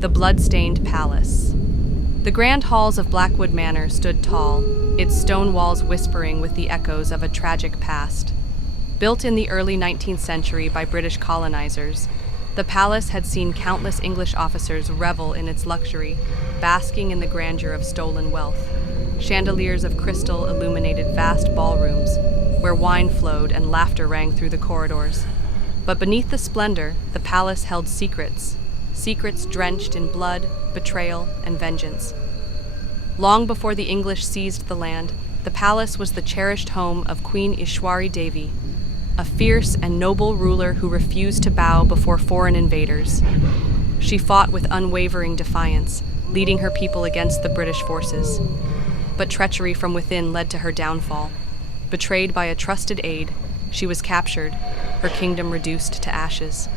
The blood-stained palace. The grand halls of Blackwood Manor stood tall, its stone walls whispering with the echoes of a tragic past. Built in the early 19th century by British colonizers, the palace had seen countless English officers revel in its luxury, basking in the grandeur of stolen wealth. Chandeliers of crystal illuminated vast ballrooms, where wine flowed and laughter rang through the corridors. But beneath the splendor, the palace held secrets drenched in blood, betrayal, and vengeance. Long before the English seized the land, the palace was the cherished home of Queen Ishwari Devi, a fierce and noble ruler who refused to bow before foreign invaders. She fought with unwavering defiance, leading her people against the British forces. But treachery from within led to her downfall. Betrayed by a trusted aide, she was captured, her kingdom reduced to ashes.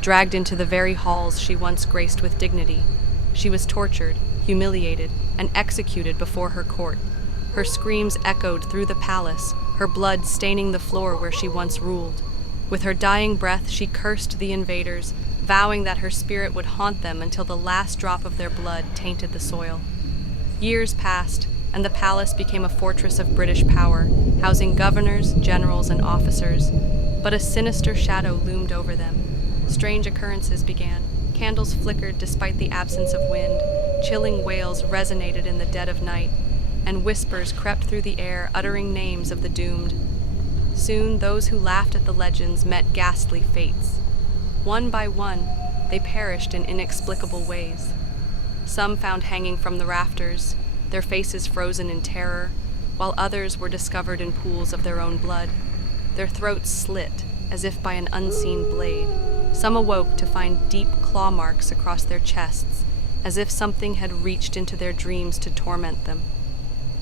Dragged into the very halls she once graced with dignity, she was tortured, humiliated, and executed before her court. Her screams echoed through the palace, her blood staining the floor where she once ruled. With her dying breath, she cursed the invaders, vowing that her spirit would haunt them until the last drop of their blood tainted the soil. Years passed, and the palace became a fortress of British power, housing governors, generals, and officers. But a sinister shadow loomed over them. Strange occurrences began. Candles flickered despite the absence of wind. Chilling wails resonated in the dead of night, and whispers crept through the air, uttering names of the doomed. Soon, those who laughed at the legends met ghastly fates. One by one, they perished in inexplicable ways. Some found hanging from the rafters, their faces frozen in terror, while others were discovered in pools of their own blood, their throats slit as if by an unseen blade. Some awoke to find deep claw marks across their chests, as if something had reached into their dreams to torment them.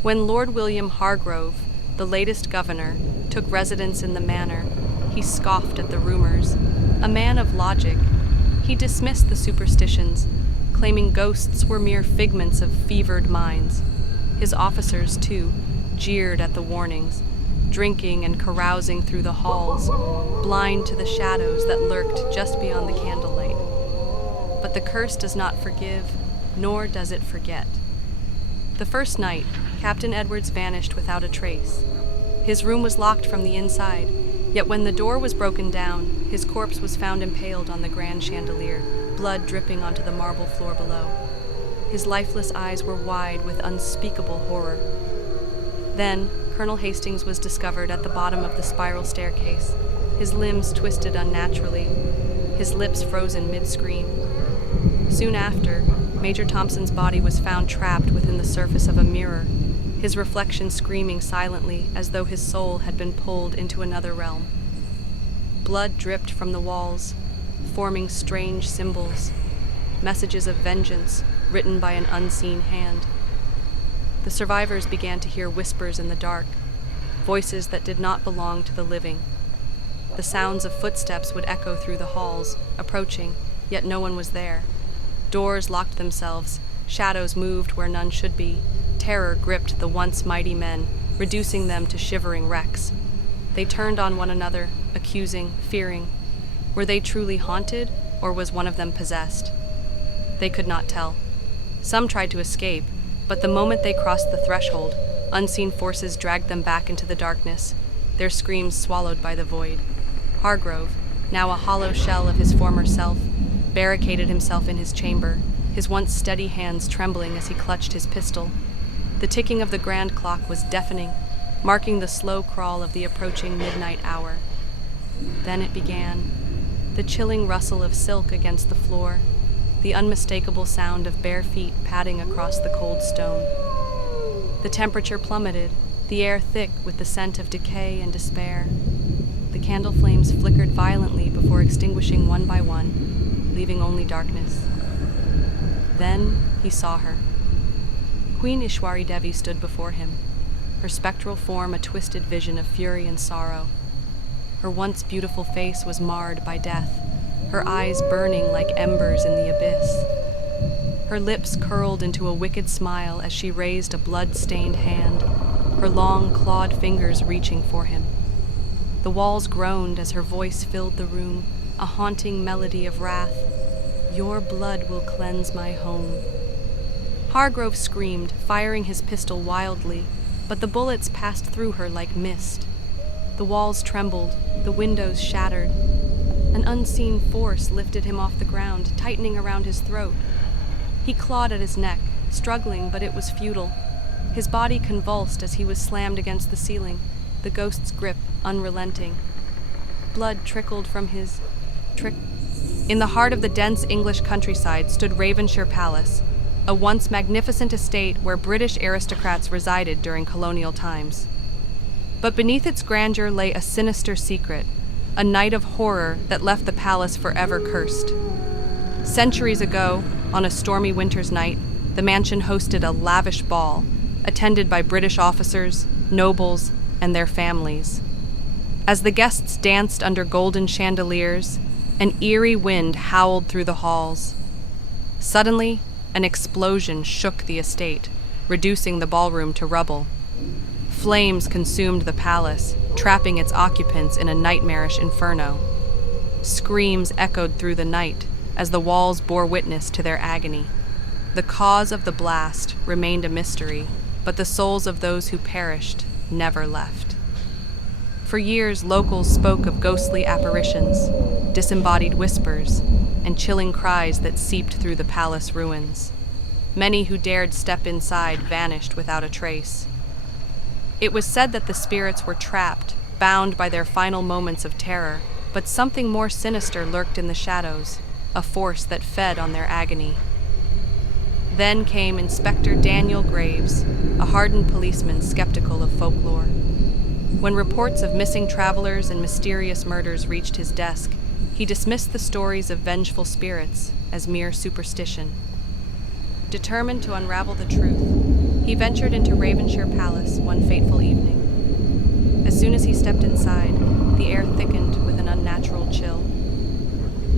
When Lord William Hargrove, the latest governor, took residence in the manor, he scoffed at the rumors. A man of logic, he dismissed the superstitions, claiming ghosts were mere figments of fevered minds. His officers, too, jeered at the warnings, drinking and carousing through the halls, blind to the shadows that lurked just beyond the candlelight. But the curse does not forgive, nor does it forget. The first night, Captain Edwards vanished without a trace. His room was locked from the inside, yet when the door was broken down, his corpse was found impaled on the grand chandelier, blood dripping onto the marble floor below. His lifeless eyes were wide with unspeakable horror. Then, Colonel Hastings was discovered at the bottom of the spiral staircase, his limbs twisted unnaturally, his lips frozen mid-scream. Soon after, Major Thompson's body was found trapped within the surface of a mirror, his reflection screaming silently as though his soul had been pulled into another realm. Blood dripped from the walls, forming strange symbols, messages of vengeance written by an unseen hand. The survivors began to hear whispers in the dark, voices that did not belong to the living. The sounds of footsteps would echo through the halls, approaching, yet no one was there. Doors locked themselves, shadows moved where none should be. Terror gripped the once mighty men, reducing them to shivering wrecks. They turned on one another, accusing, fearing. Were they truly haunted, or was one of them possessed? They could not tell. Some tried to escape, but the moment they crossed the threshold, unseen forces dragged them back into the darkness, their screams swallowed by the void. Hargrove, now a hollow shell of his former self, barricaded himself in his chamber, his once steady hands trembling as he clutched his pistol. The ticking of the grand clock was deafening, marking the slow crawl of the approaching midnight hour. Then it began. The chilling rustle of silk against the floor, the unmistakable sound of bare feet padding across the cold stone. The temperature plummeted, the air thick with the scent of decay and despair. The candle flames flickered violently before extinguishing one by one, leaving only darkness. Then he saw her. Queen Ishwari Devi stood before him, her spectral form a twisted vision of fury and sorrow. Her once beautiful face was marred by death, her eyes burning like embers in the abyss. Her lips curled into a wicked smile as she raised a blood-stained hand, her long, clawed fingers reaching for him. The walls groaned as her voice filled the room, a haunting melody of wrath. Your blood will cleanse my home." Hargrove screamed, firing his pistol wildly, but the bullets passed through her like mist. The walls trembled, the windows shattered. An unseen force lifted him off the ground, tightening around his throat. He clawed at his neck, struggling, but it was futile. His body convulsed as he was slammed against the ceiling, the ghost's grip unrelenting. Blood trickled from his In the heart of the dense English countryside stood Ravenshire Palace, a once magnificent estate where British aristocrats resided during colonial times. But beneath its grandeur lay a sinister secret, a night of horror that left the palace forever cursed. Centuries ago, on a stormy winter's night, the mansion hosted a lavish ball, attended by British officers, nobles, and their families. As the guests danced under golden chandeliers, an eerie wind howled through the halls. Suddenly, an explosion shook the estate, reducing the ballroom to rubble. Flames consumed the palace, trapping its occupants in a nightmarish inferno. Screams echoed through the night as the walls bore witness to their agony. The cause of the blast remained a mystery, but the souls of those who perished never left. For years, locals spoke of ghostly apparitions, disembodied whispers, and chilling cries that seeped through the palace ruins. Many who dared step inside vanished without a trace. It was said that the spirits were trapped, bound by their final moments of terror, but something more sinister lurked in the shadows, a force that fed on their agony. Then came Inspector Daniel Graves, a hardened policeman skeptical of folklore. When reports of missing travelers and mysterious murders reached his desk, he dismissed the stories of vengeful spirits as mere superstition. Determined to unravel the truth, he ventured into Ravenshire Palace one fateful evening. As soon as he stepped inside, the air thickened with an unnatural chill.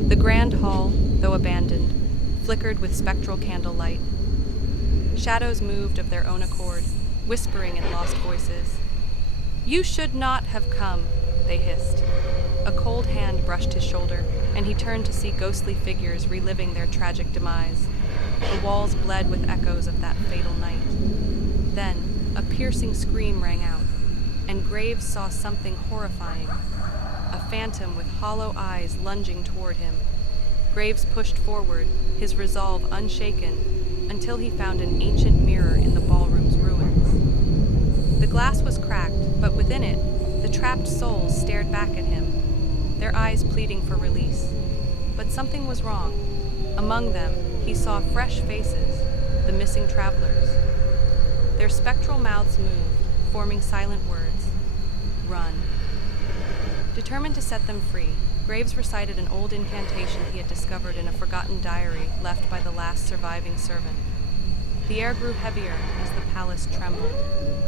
The grand hall, though abandoned, flickered with spectral candlelight. Shadows moved of their own accord, whispering in lost voices. "You should not have come," they hissed. A cold hand brushed his shoulder, and he turned to see ghostly figures reliving their tragic demise. The walls bled with echoes of that fatal night. Then, a piercing scream rang out, and Graves saw something horrifying. A phantom with hollow eyes lunging toward him. Graves pushed forward, his resolve unshaken, until he found an ancient mirror in the ballroom's ruins. The glass was cracked, but within it, the trapped souls stared back at him, their eyes pleading for release. But something was wrong. Among them, he saw fresh faces, the missing travelers. Their spectral mouths moved, forming silent words. "Run." Determined to set them free, Graves recited an old incantation he had discovered in a forgotten diary left by the last surviving servant. The air grew heavier as the palace trembled.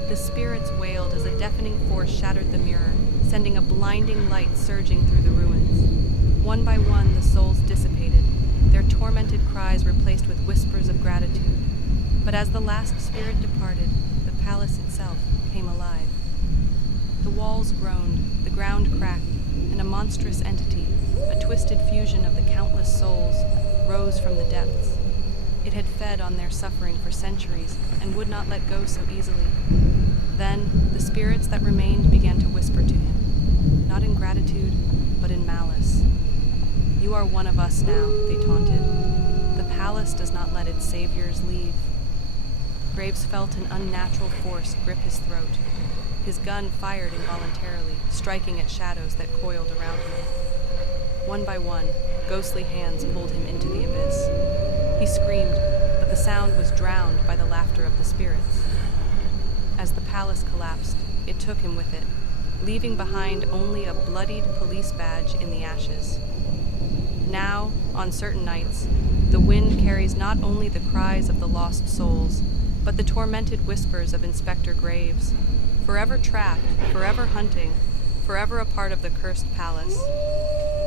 The spirits wailed as a deafening force shattered the mirror, sending a blinding light surging through the ruins. One by one, the souls dissipated, their tormented cries replaced with whispers of gratitude. But as the last spirit departed, the palace itself came alive. The walls groaned, the ground cracked, and a monstrous entity, a twisted fusion of the countless souls, rose from the depths. It had fed on their suffering for centuries and would not let go so easily. Then, the spirits that remained began to whisper to him, not in gratitude, but in malice. "You are one of us now," they taunted. "The palace does not let its saviors leave." Graves felt an unnatural force grip his throat. His gun fired involuntarily, striking at shadows that coiled around him. One by one, ghostly hands pulled him into the abyss. He screamed, but the sound was drowned by the laughter of the spirits. As the palace collapsed, it took him with it, leaving behind only a bloodied police badge in the ashes. Now, on certain nights, the wind carries not only the cries of the lost souls, but the tormented whispers of Inspector Graves, forever trapped, forever hunting, forever a part of the cursed palace.